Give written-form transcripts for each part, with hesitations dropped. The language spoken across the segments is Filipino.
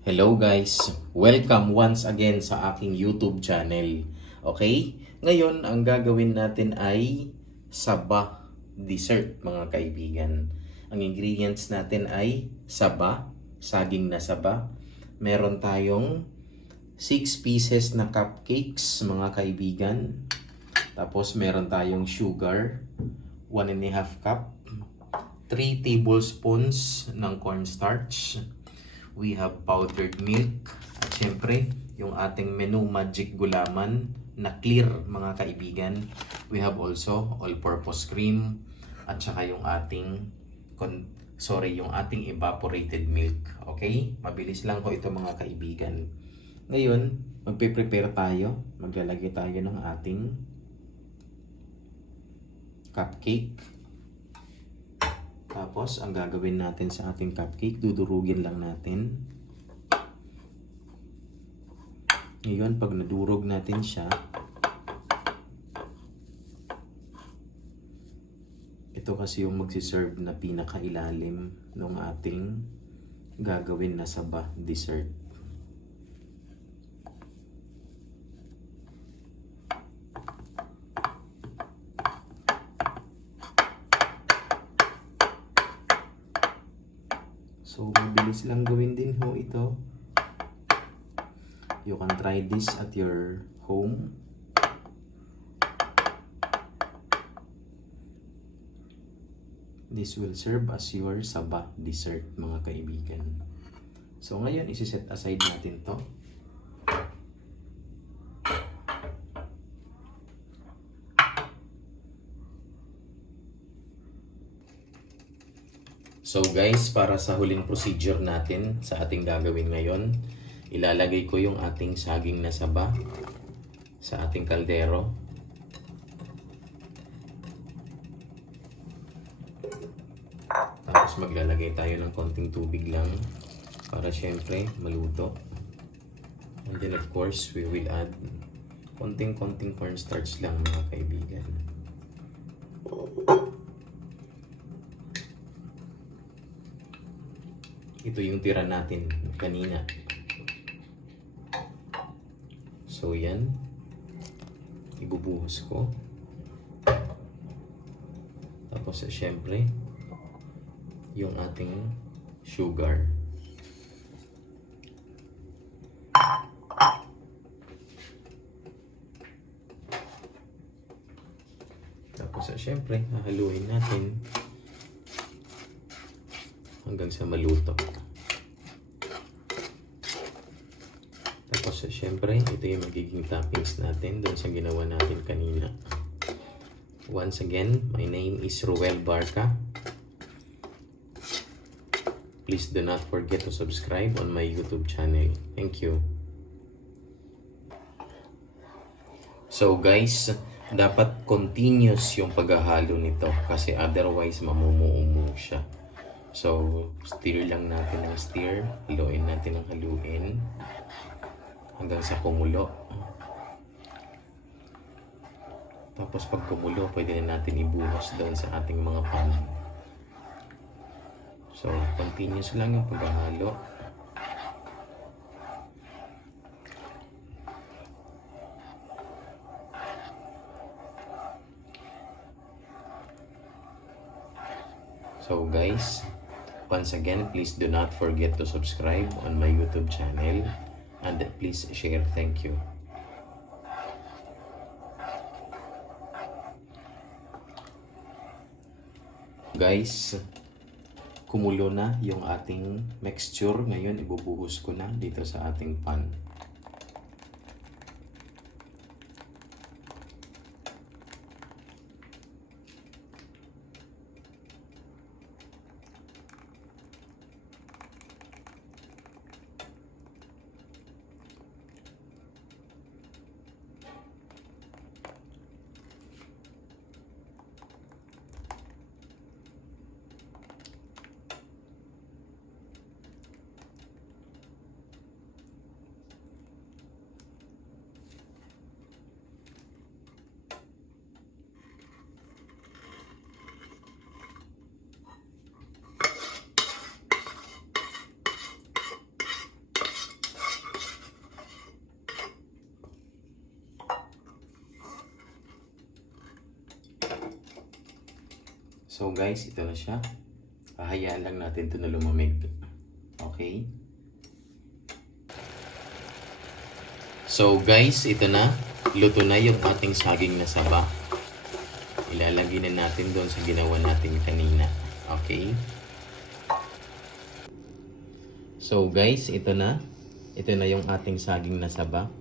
Hello guys! Welcome once again sa aking YouTube channel. Okay? Ngayon, ang gagawin natin ay saba dessert mga kaibigan. Ang ingredients natin ay saba, saging na saba. Meron tayong 6 pieces na cupcakes mga kaibigan. Tapos meron tayong sugar, 1.5 cup. 3 tablespoons ng cornstarch. We have powdered milk. At syempre, yung ating menu magic gulaman na clear mga kaibigan. We have also all-purpose cream at saka yung ating yung ating evaporated milk. Okay? Mabilis lang ho ito mga kaibigan. Ngayon, magpe-prepare tayo. Maglalagay tayo ng ating cupcake. Tapos, ang gagawin natin sa ating cupcake, dudurugin lang natin. Ngayon, pag nadurog natin siya, ito kasi yung magsiserve na pinakailalim ng ating gagawin na saba dessert. So, mabilis lang gawin din ho ito. You can try this at your home. This will serve as your saba dessert, mga kaibigan. So, ngayon, isi-set aside natin to. So guys, para sa huling procedure natin sa ating gagawin ngayon, ilalagay ko yung ating saging na saba sa ating kaldero. Tapos maglalagay tayo ng konting tubig lang para syempre maluto. And then of course, we will add konting cornstarch lang mga kaibigan. Ito yung tira natin kanina. So yan, ibubuhos ko. Tapos syempre, yung ating sugar. Tapos syempre, hahaluin natin hanggang sa maluto. Tapos syempre, ito yung magiging toppings natin doon sa ginawa natin kanina. Once again, my name is Ruel Barca. Please do not forget to subscribe on my YouTube channel. Thank you. So guys, dapat continuous yung paghahalo nito kasi otherwise mamumuo siya. So, stir lang natin ng stir. Haluin natin ng haluin hanggang sa kumulo. Tapos pag kumulo, pwede na natin ibuhos doon sa ating mga pan. So, continuous lang yung paghahalo. So guys, once again, please do not forget to subscribe on my YouTube channel and please share. Thank you. Guys, kumulo na yung ating mixture. Ngayon, ibubuhos ko na dito sa ating pan. So guys, ito na siya. Hahayaan lang natin ito na lumamig. Okay? So guys, ito na. Luto na yung ating saging na saba. Ilalagay na natin doon sa ginawa natin kanina. Okay? So guys, ito na. Ito na yung ating saging na saba.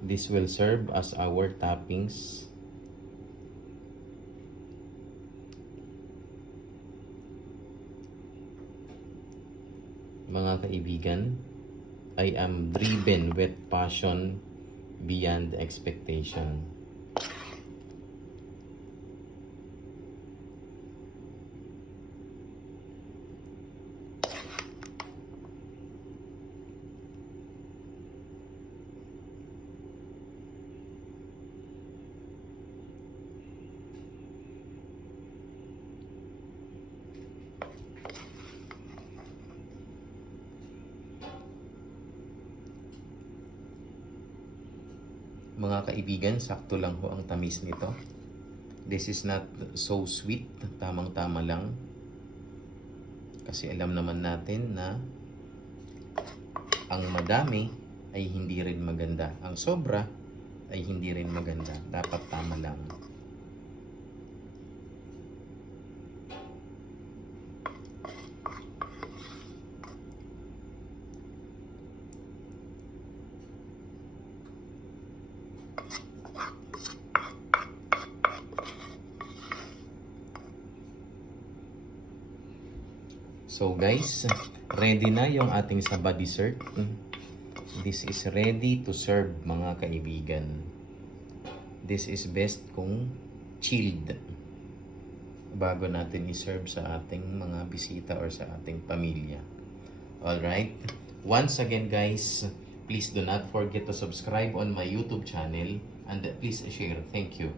This will serve as our toppings. Mga kaibigan, I am driven with passion beyond expectation. Mga kaibigan, sakto lang ho ang tamis nito. This is not so sweet, tamang-tama lang. Kasi alam naman natin na ang madami ay hindi rin maganda. Ang sobra ay hindi rin maganda. Dapat tama lang. So guys, ready na yung ating saba dessert. This is ready to serve mga kaibigan. This is best kung chilled bago natin i-serve sa ating mga bisita or sa ating pamilya. Alright? Once again guys, please do not forget to subscribe on my YouTube channel and please share. Thank you.